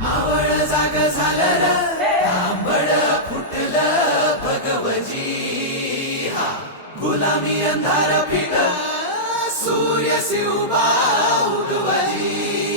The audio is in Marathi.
मावळ जाग झालं र, तांबड फुटलं भगवजी. हा गुलामी अंधार फिट, सूर्य शिवबा उगवली.